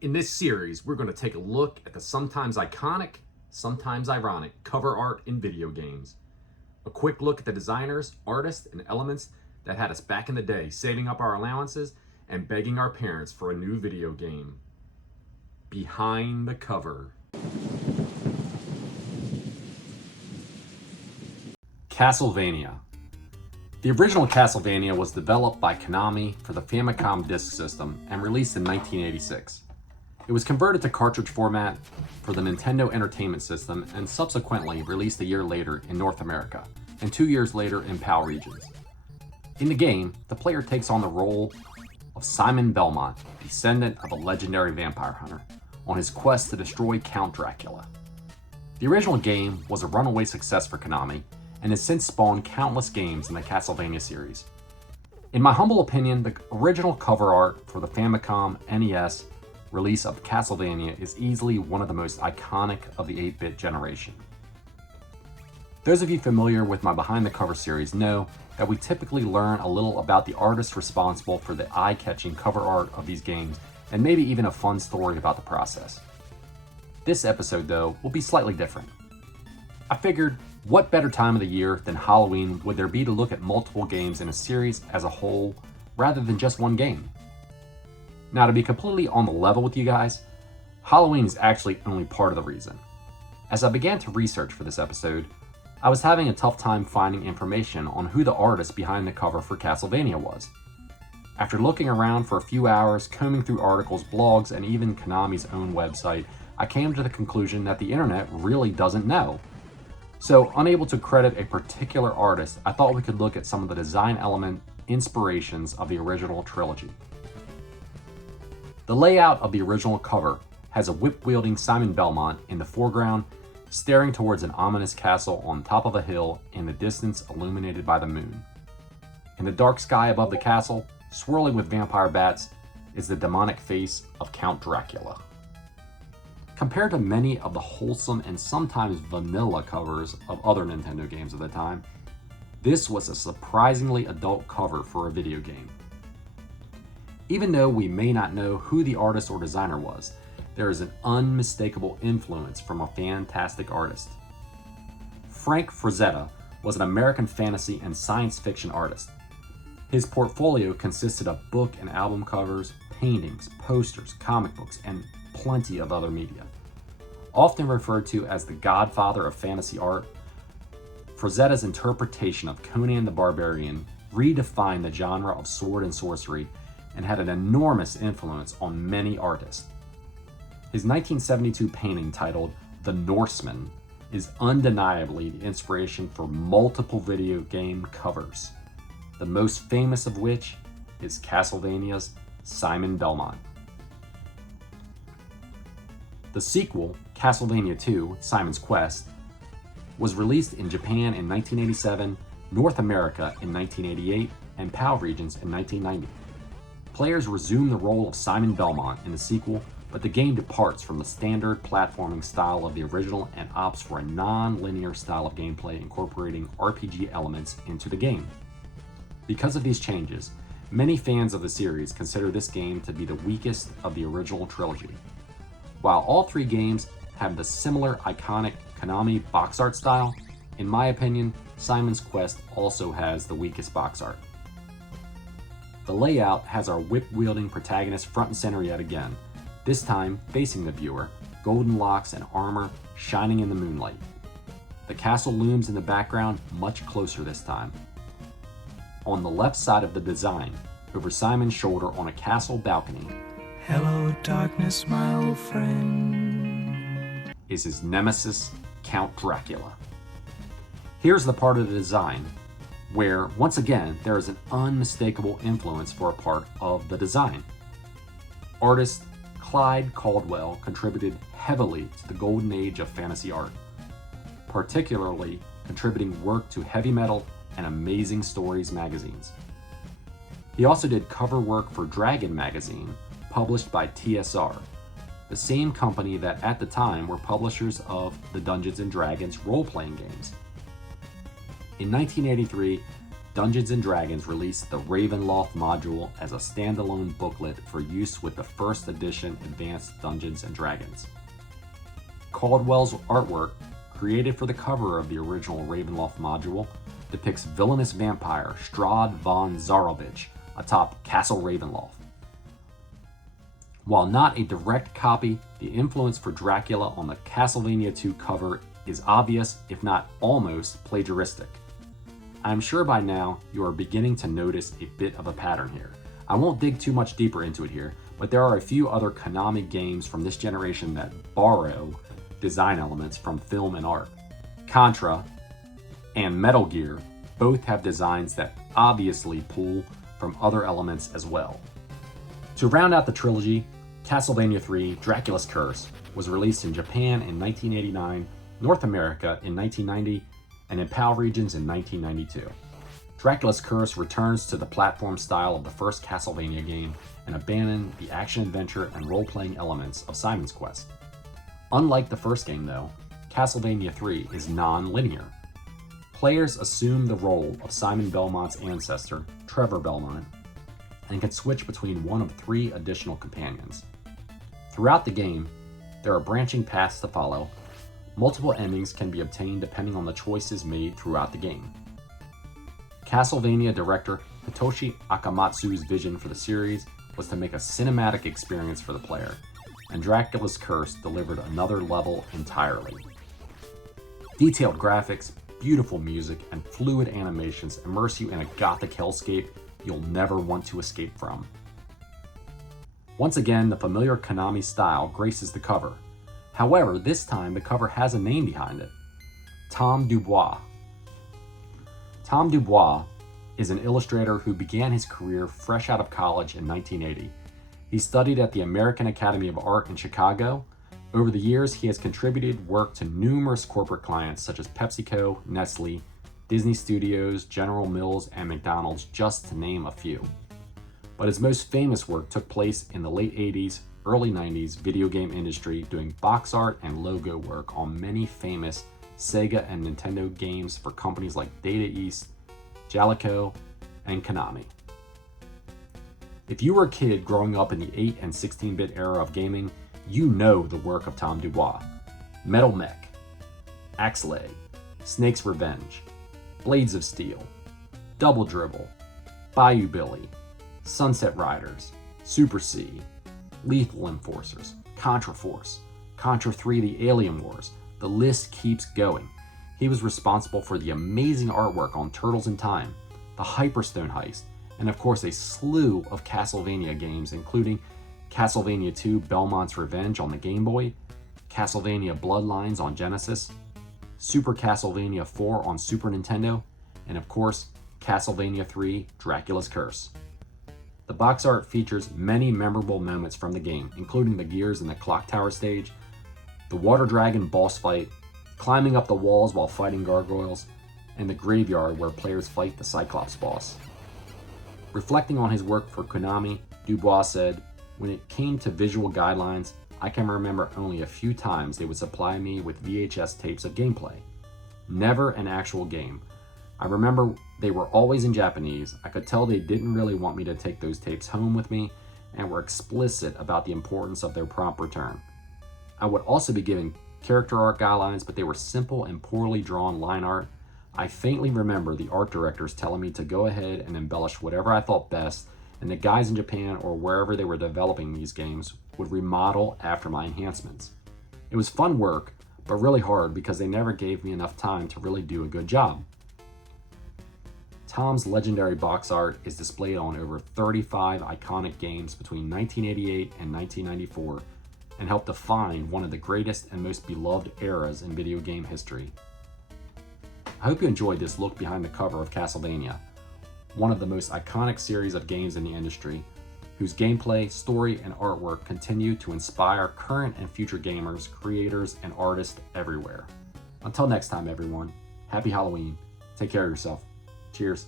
In this series, we're going to take a look at the sometimes iconic, sometimes ironic cover art in video games. A quick look at the designers, artists, and elements that had us back in the day saving up our allowances and begging our parents for a new video game. Behind the cover. Castlevania. The original Castlevania was developed by Konami for the Famicom disk system and released in 1986. It was converted to cartridge format for the Nintendo Entertainment System and subsequently released a year later in North America and 2 years later in PAL regions. In the game, the player takes on the role of Simon Belmont, descendant of a legendary vampire hunter, on his quest to destroy Count Dracula. The original game was a runaway success for Konami and has since spawned countless games in the Castlevania series. In my humble opinion, the original cover art for the Famicom NES release of Castlevania is easily one of the most iconic of the 8-bit generation. Those of you familiar with my Behind the Cover series know that we typically learn a little about the artists responsible for the eye-catching cover art of these games and maybe even a fun story about the process. This episode, though, will be slightly different. I figured, what better time of the year than Halloween would there be to look at multiple games in a series as a whole rather than just one game? Now, to be completely on the level with you guys, Halloween is actually only part of the reason. As I began to research for this episode, I was having a tough time finding information on who the artist behind the cover for Castlevania was. After looking around for a few hours, combing through articles, blogs, and even Konami's own website, I came to the conclusion that the internet really doesn't know. So, unable to credit a particular artist, I thought we could look at some of the design element inspirations of the original trilogy. The layout of the original cover has a whip-wielding Simon Belmont in the foreground, staring towards an ominous castle on top of a hill in the distance illuminated by the moon. In the dark sky above the castle, swirling with vampire bats, is the demonic face of Count Dracula. Compared to many of the wholesome and sometimes vanilla covers of other Nintendo games of the time, this was a surprisingly adult cover for a video game. Even though we may not know who the artist or designer was, there is an unmistakable influence from a fantastic artist. Frank Frazetta was an American fantasy and science fiction artist. His portfolio consisted of book and album covers, paintings, posters, comic books, and plenty of other media. Often referred to as the godfather of fantasy art, Frazetta's interpretation of Conan the Barbarian redefined the genre of sword and sorcery and had an enormous influence on many artists. His 1972 painting titled The Norseman is undeniably the inspiration for multiple video game covers, the most famous of which is Castlevania's Simon Belmont. The sequel, Castlevania II: Simon's Quest, was released in Japan in 1987, North America in 1988, and PAL regions in 1990. Players resume the role of Simon Belmont in the sequel, but the game departs from the standard platforming style of the original and opts for a non-linear style of gameplay incorporating RPG elements into the game. Because of these changes, many fans of the series consider this game to be the weakest of the original trilogy. While all three games have the similar iconic Konami box art style, in my opinion, Simon's Quest also has the weakest box art. The layout has our whip-wielding protagonist front and center yet again, this time facing the viewer, golden locks and armor shining in the moonlight. The castle looms in the background much closer this time. On the left side of the design, over Simon's shoulder on a castle balcony, "Hello, darkness, my old friend," is his nemesis, Count Dracula. Here's the part of the design where, once again, there is an unmistakable influence for a part of the design. Artist Clyde Caldwell contributed heavily to the golden age of fantasy art, particularly contributing work to Heavy Metal and Amazing Stories magazines. He also did cover work for Dragon magazine, published by TSR, the same company that at the time were publishers of the Dungeons & Dragons role-playing games. In 1983, Dungeons & Dragons released the Ravenloft module as a standalone booklet for use with the first edition Advanced Dungeons & Dragons. Caldwell's artwork, created for the cover of the original Ravenloft module, depicts villainous vampire Strahd von Zarovich atop Castle Ravenloft. While not a direct copy, the influence for Dracula on the Castlevania 2 cover is obvious, if not almost plagiaristic. I'm sure by now you are beginning to notice a bit of a pattern here. I won't dig too much deeper into it here, but there are a few other Konami games from this generation that borrow design elements from film and art. Contra and Metal Gear both have designs that obviously pull from other elements as well. To round out the trilogy, Castlevania 3 Dracula's Curse was released in Japan in 1989, North America in 1990, and in PAL regions in 1992. Dracula's Curse returns to the platform style of the first Castlevania game and abandons the action-adventure and role-playing elements of Simon's Quest. Unlike the first game though, Castlevania 3 is non-linear. Players assume the role of Simon Belmont's ancestor, Trevor Belmont, and can switch between one of 3 additional companions. Throughout the game, there are branching paths to follow. Multiple endings can be obtained depending on the choices made throughout the game. Castlevania director Hitoshi Akamatsu's vision for the series was to make a cinematic experience for the player, and Dracula's Curse delivered another level entirely. Detailed graphics, beautiful music, and fluid animations immerse you in a gothic hellscape you'll never want to escape from. Once again, the familiar Konami style graces the cover. However, this time the cover has a name behind it: Tom Dubois. Tom Dubois is an illustrator who began his career fresh out of college in 1980. He studied at the American Academy of Art in Chicago. Over the years, he has contributed work to numerous corporate clients such as PepsiCo, Nestle, Disney Studios, General Mills, and McDonald's, just to name a few. But his most famous work took place in the late 80s, early 90s video game industry, doing box art and logo work on many famous Sega and Nintendo games for companies like Data East, Jaleco, and Konami. If you were a kid growing up in the 8 and 16-bit era of gaming, you know the work of Tom Dubois. Metal Mech, Axelay, Snake's Revenge, Blades of Steel, Double Dribble, Bayou Billy, Sunset Riders, Super C, Lethal Enforcers, Contra Force, Contra 3 The Alien Wars. The list keeps going. He was responsible for the amazing artwork on Turtles in Time, the Hyperstone Heist, and of course a slew of Castlevania games, including Castlevania 2 Belmont's Revenge on the Game Boy, Castlevania Bloodlines on Genesis, Super Castlevania 4 on Super Nintendo, and of course Castlevania 3 Dracula's Curse. The box art features many memorable moments from the game, including the gears in the clock tower stage, the water dragon boss fight, climbing up the walls while fighting gargoyles, and the graveyard where players fight the Cyclops boss. Reflecting on his work for Konami, Dubois said, "When it came to visual guidelines, I can remember only a few times they would supply me with VHS tapes of gameplay. Never an actual game. I remember they were always in Japanese. I could tell they didn't really want me to take those tapes home with me and were explicit about the importance of their prompt return. I would also be given character art guidelines, but they were simple and poorly drawn line art. I faintly remember the art directors telling me to go ahead and embellish whatever I thought best, and the guys in Japan or wherever they were developing these games would remodel after my enhancements. It was fun work, but really hard because they never gave me enough time to really do a good job." Tom's legendary box art is displayed on over 35 iconic games between 1988 and 1994 and helped define one of the greatest and most beloved eras in video game history. I hope you enjoyed this look behind the cover of Castlevania, one of the most iconic series of games in the industry, whose gameplay, story, and artwork continue to inspire current and future gamers, creators, and artists everywhere. Until next time, everyone, happy Halloween. Take care of yourself. Cheers.